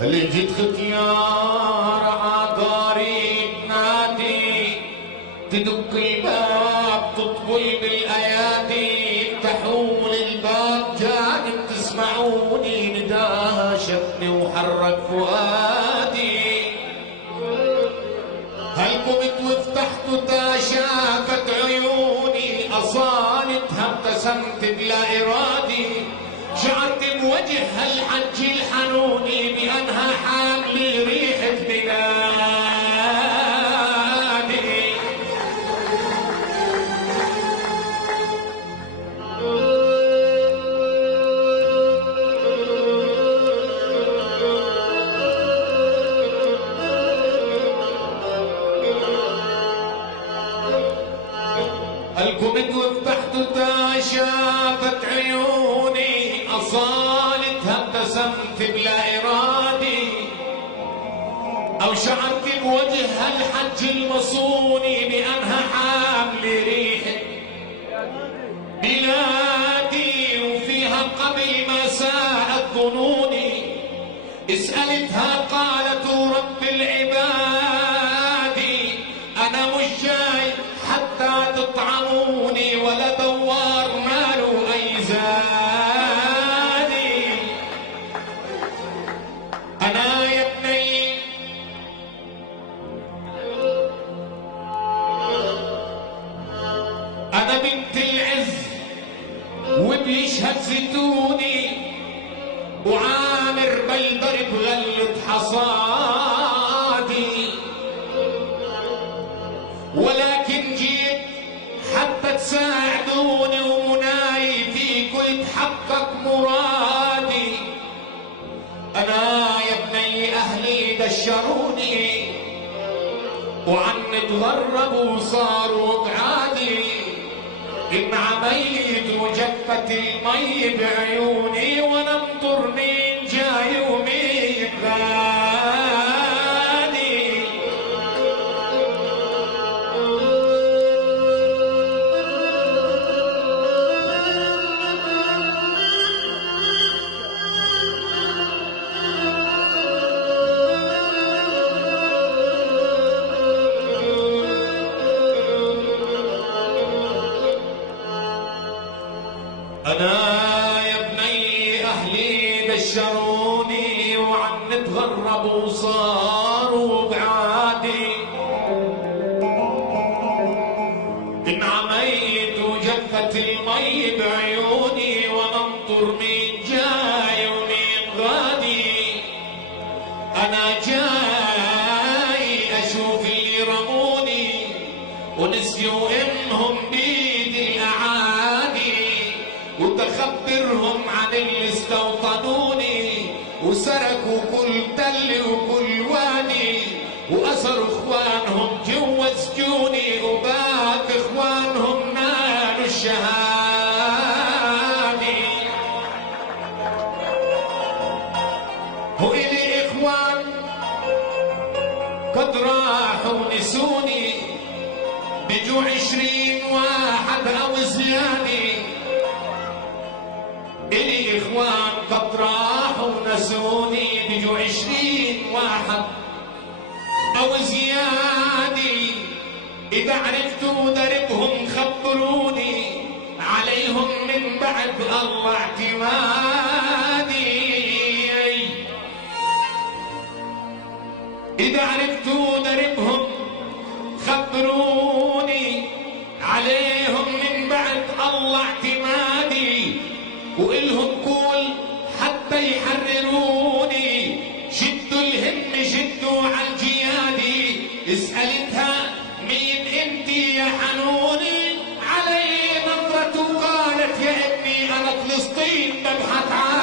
اللي جيت ختيار عطاري تنادي، تدق الباب تطبل بالايادي، افتحوا لي الباب جانب تسمعوني نداها شفني وحرك فؤادي. هل قمت وفتحت تشافت عيوني، اصالتها ابتسمت بلا ارادي، شعرت بوجه هالحج الحنوني بانها حاملي ريحه بلادي. قمت وفتحت تشافت عيوني، اصالتها ابتسمت بلا ارادي، او شعرت بوجهها الحج المصوني بانها حامل ريحه بلادي، وفيها قبل ما ساءت ظنوني اسالتها قالت رب العباد، انا مش جاي حتى تطعموني ولا دوار ماله اي زادي. انا يا ابني انا بنت العز وبيشهد زيتوني، وعامر بيضرب غلة حصادي، ولكن جيت حتى تساعدوني ومناي فيكم يتحقق مرادي. انا يا ابني اهلي دشروني وعني تغربوا وصاروا بعادي، ان عميت وجفت المي بعيوني وانا انظر مين جاي ومين غادي. أنا يا ابني أهلي بشروني وعن تغربوا وصاروا بعادي، إن عميت وجفت المي بعيوني وأنطر مين جاي ومين غادي. أنا جاي أشوف اللي رموني ونسيوا إنهم بيدي الأعادي، وتخبرهم عن اللي استوطنوني وسرقوا كل تل وكل وادي، وأسروا إخوانهم جوا سجوني وبات إخوانهم نالوا الشهادي. هو إلي إخوان قد راحوا ونسوني، بجوا 20 واحد أو زيادة. إلي إخوان قد راحوا ونسوني بجوا 20 واحد أو زيادة، إذا عرفتوا دربهم خبروني عليهم من بعد الله اعتمادي. إذا عرفتوا دربهم خبروني عليهم من بعد الله اعتمادي، وإلهم قول حتى يحرروني، شدوا الهم شدوا عالجيادي. اسألتها مين انتي يا حنوني، علي نظرة وقالت يا ابني انا فلسطين ببحث عنك.